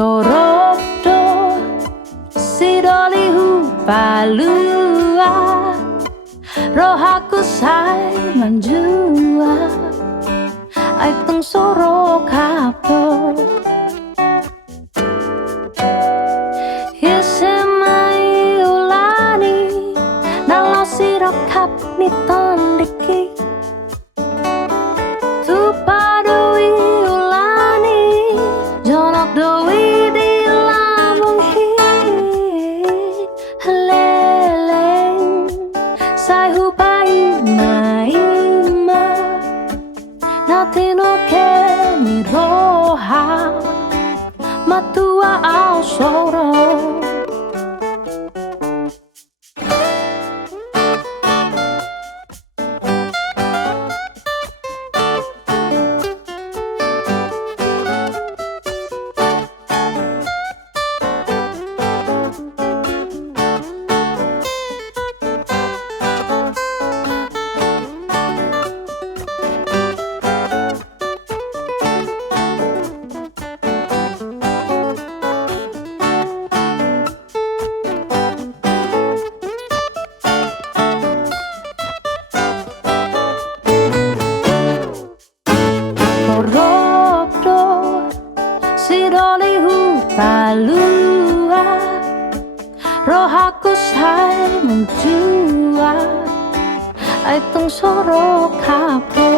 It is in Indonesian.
Toropdo sidolihu palua rohaku say manjua ay tung soro kapto hisemai ulani nalo siro kap mitondiki tupadui ulani jonok doi di lambung hi leleng sai hubai maima natino ke ni roha matua ao soro sidolihu palua rohaku say menjua ay tung soro kapro